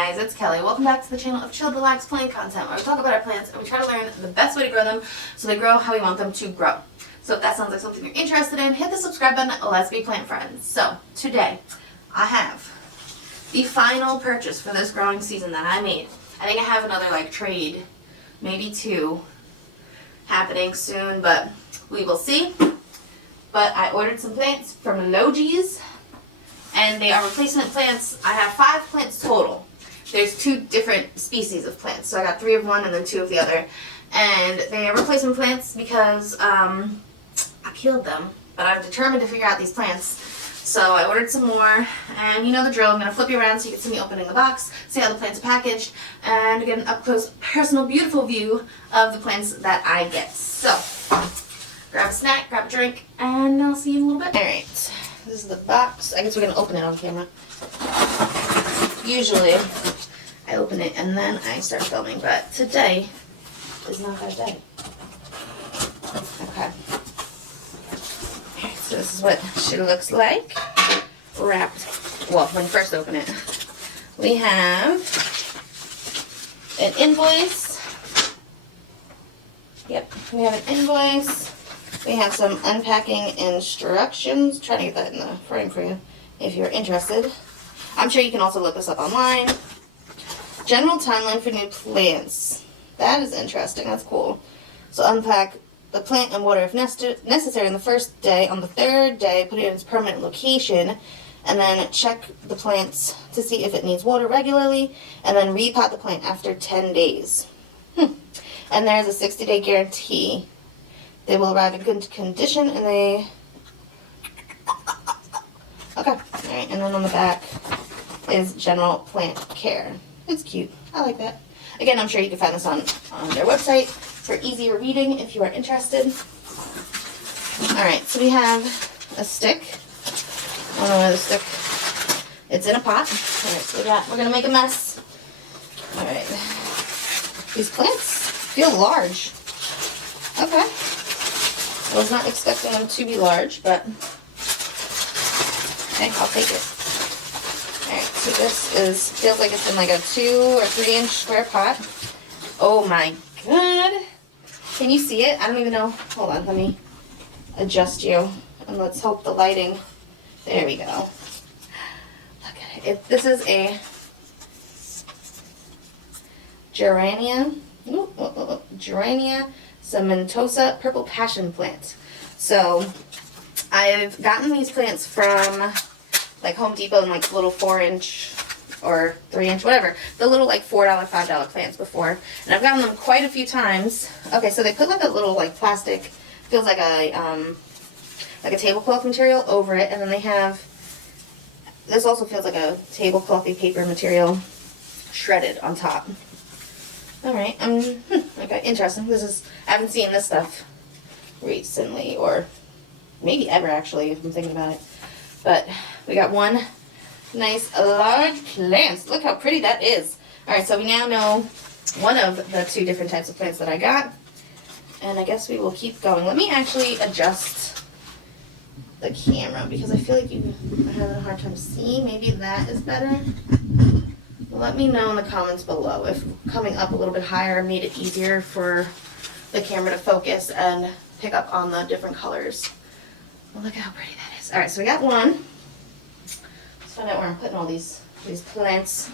guys, it's Kelly. Welcome back to the channel of Chill, Relax, Plant content, where we talk about our plants and we try to learn the best way to grow them so they grow how we want them to grow. So if that sounds like something you're interested in, hit the subscribe button. Let's be plant friends. So today I have the final purchase for this growing season that I made. I think I have another like trade, maybe two, happening soon, but we will see. But I ordered some plants from Logi's, and they are replacement plants. I have 5 plants total. There's 2 different species of plants, so I got 3 of one and then 2 of the other. And they are replacement plants because I killed them, but I'm determined to figure out these plants. So I ordered some more, and you know the drill. I'm going to flip you around so you can see me opening the box, see how the plants are packaged, and get an up-close, personal, beautiful view of the plants that I get. So, grab a snack, grab a drink, and I'll see you in a little bit. Alright, this is the box. I guess we're going to open it on camera. Usually, I open it and then I start filming, but today is not that day. Okay. So this is what she looks like, wrapped. Well, when you first open it, we have an invoice. Yep, we have an invoice. We have some unpacking instructions. Trying to get that in the frame for you if you're interested. I'm sure you can also look this up online. General timeline for new plants. That is interesting. That's cool. So unpack the plant and water if necessary on the first day. On the 3rd day, put it in its permanent location, and then check the plants to see if it needs water regularly, and then repot the plant after 10 days. And there's a 60-day guarantee. They will arrive in good condition, and they... Okay, alright, and then on the back is general plant care. It's cute. I like that. Again, I'm sure you can find this on their website for easier reading if you are interested. Alright, so we have a stick. I don't know where the stick... It's in a pot. Alright, so we're going to make a mess. Alright. These plants feel large. Okay. I was not expecting them to be large, but okay, I'll take it. Alright, so this feels like it's in like a 2 or 3 inch square pot. Oh my god. Can you see it? I don't even know. Hold on, let me adjust you. And let's hope the lighting. There we go. Look at it. This is a Gynura. Gynura cementosa purple passion plant. So I've gotten these plants from like Home Depot in like little 4-inch or 3-inch, whatever, the little like $4, $5 plants before, and I've gotten them quite a few times. Okay, so they put like a little like plastic, feels like a tablecloth material over it, and then they have, this also feels like a tableclothy paper material shredded on top. Alright, okay, interesting. I haven't seen this stuff recently, or maybe ever actually, if I'm thinking about it. But we got one nice large plant. Look how pretty that is. Alright, so we now know one of the 2 different types of plants that I got. And I guess we will keep going. Let me actually adjust the camera because I feel like you are having a hard time seeing. Maybe that is better. Let me know in the comments below if coming up a little bit higher made it easier for the camera to focus and pick up on the different colors. Well, look at how pretty that is. Alright, so we got one. Let's find out where I'm putting all these plants.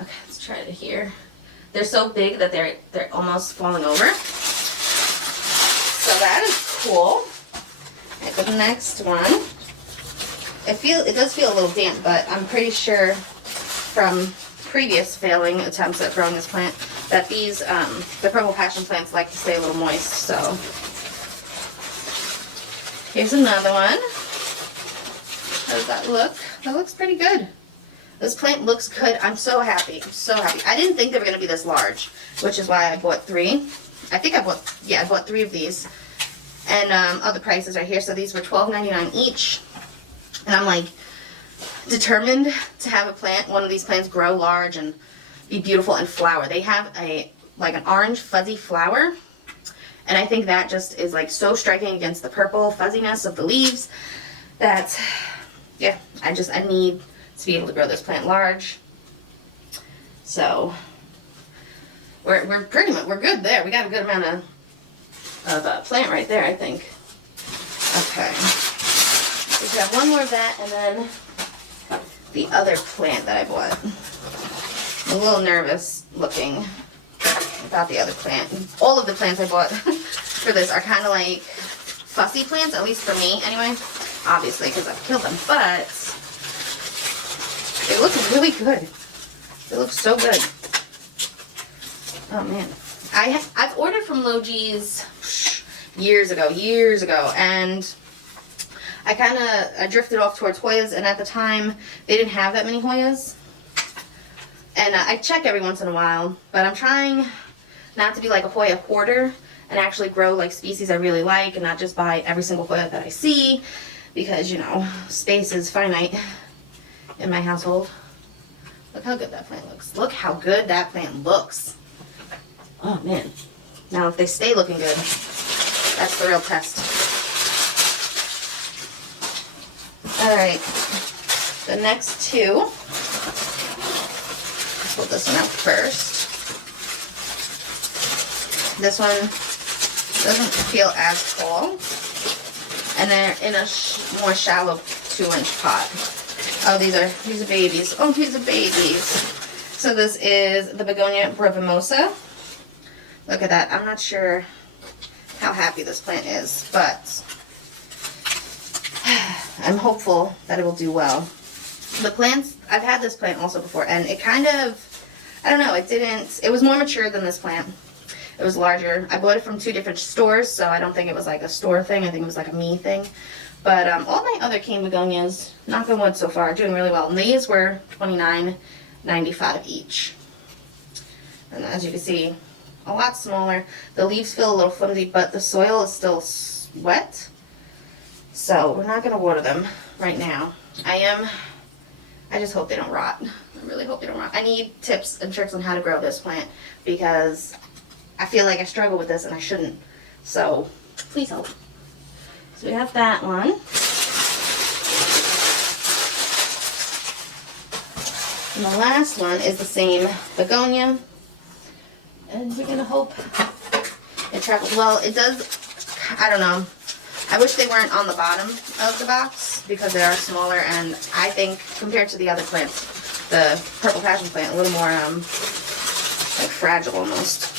Okay, let's try it here. They're so big that they're almost falling over. So that is cool. Alright, the next one. It does feel a little damp, but I'm pretty sure from previous failing attempts at growing this plant that these the purple passion plants like to stay a little moist. So here's another one. How does that look? That looks pretty good. This plant looks good. I'm so happy. I'm so happy. I didn't think they were going to be this large, which is why I bought 3. I think I bought 3 of these. And the prices are here. So these were $12.99 each. And I'm like determined to have one of these plants grow large and be beautiful and flower. They have like an orange fuzzy flower, and I think that just is like so striking against the purple fuzziness of the leaves that, yeah, I need to be able to grow this plant large. So we're pretty much, we're good there. We got a good amount of plant right there, I think. Okay. We have one more of that, and then the other plant that I bought. I'm a little nervous looking about the other plant. All of the plants I bought for this are kind of like fussy plants, at least for me anyway. Obviously, because I've killed them, but they look really good. They look so good. Oh man. I've ordered from Logi's years ago, and I drifted off towards Hoyas, and at the time they didn't have that many Hoyas. And I check every once in a while, but I'm trying not to be like a Hoya hoarder and actually grow like species I really like and not just buy every single Hoya that I see, because, you know, space is finite in my household. Look how good that plant looks. Look how good that plant looks. Oh man. Now if they stay looking good, that's the real test. Alright. The next two. Let's pull this one out first. This one doesn't feel as tall. And they're in a more shallow 2-inch pot. Oh, these are babies. Oh, these are babies. So this is the Begonia brevimosa. Look at that. I'm not sure how happy this plant is, but I'm hopeful that it will do well. The plants, I've had this plant also before, and it kind of, I don't know, it was more mature than this plant. It was larger. I bought it from 2 different stores, so I don't think it was like a store thing. I think it was like a me thing. But all my other cane begonias, knock on wood so far, are doing really well. And these were $29.95 each. And as you can see, a lot smaller. The leaves feel a little flimsy, but the soil is still wet. So we're not going to water them right now. I just hope they don't rot. I really hope they don't rot. I need tips and tricks on how to grow this plant, because I feel like I struggle with this and I shouldn't. So please help. So we have that one. And the last one is the same begonia. And we're going to hope it travels well. It does, I don't know. I wish they weren't on the bottom of the box because they are smaller, and I think compared to the other plants, the purple passion plant, a little more like fragile almost.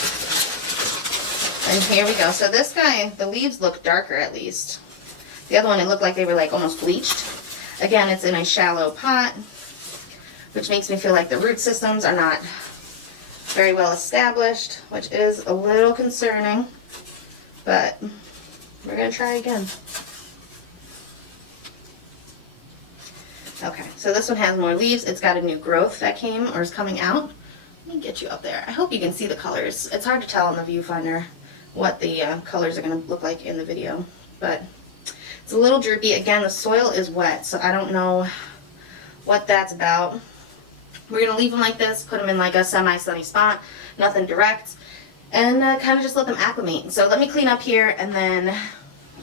And here we go. So this guy, the leaves look darker at least. The other one, it looked like they were like almost bleached. Again, it's in a shallow pot, which makes me feel like the root systems are not very well established, which is a little concerning, but we're going to try again. Okay, so this one has more leaves. It's got a new growth that came or is coming out. Let me get you up there. I hope you can see the colors. It's hard to tell on the viewfinder what the colors are going to look like in the video, but it's a little droopy. Again, the soil is wet, so I don't know what that's about. We're going to leave them like this, put them in like a semi-sunny spot, nothing direct, and kind of just let them acclimate. So let me clean up here, and then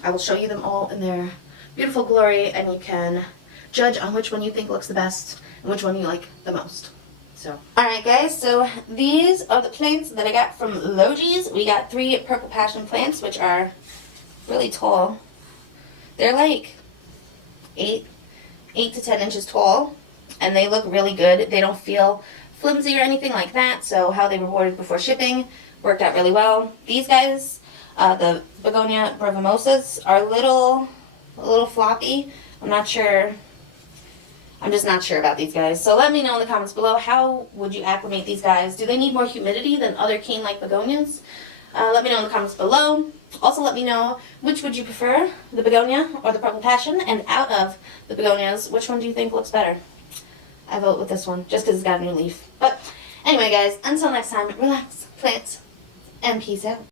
I will show you them all in their beautiful glory, and you can judge on which one you think looks the best and which one you like the most. So, alright guys, so these are the plants that I got from Logi's. We got 3 purple passion plants, which are really tall. They're like 8 to 10 inches tall, and they look really good. They don't feel flimsy or anything like that, so how they were watered before shipping worked out really well. These guys, the Begonia brevimosas, are a little floppy. I'm just not sure about these guys. So let me know in the comments below, how would you acclimate these guys? Do they need more humidity than other cane-like begonias? Let me know in the comments below. Also let me know, which would you prefer, the begonia or the purple passion? And out of the begonias, which one do you think looks better? I vote with this one, just because it's got a new leaf. But anyway guys, until next time, relax, plant, and peace out.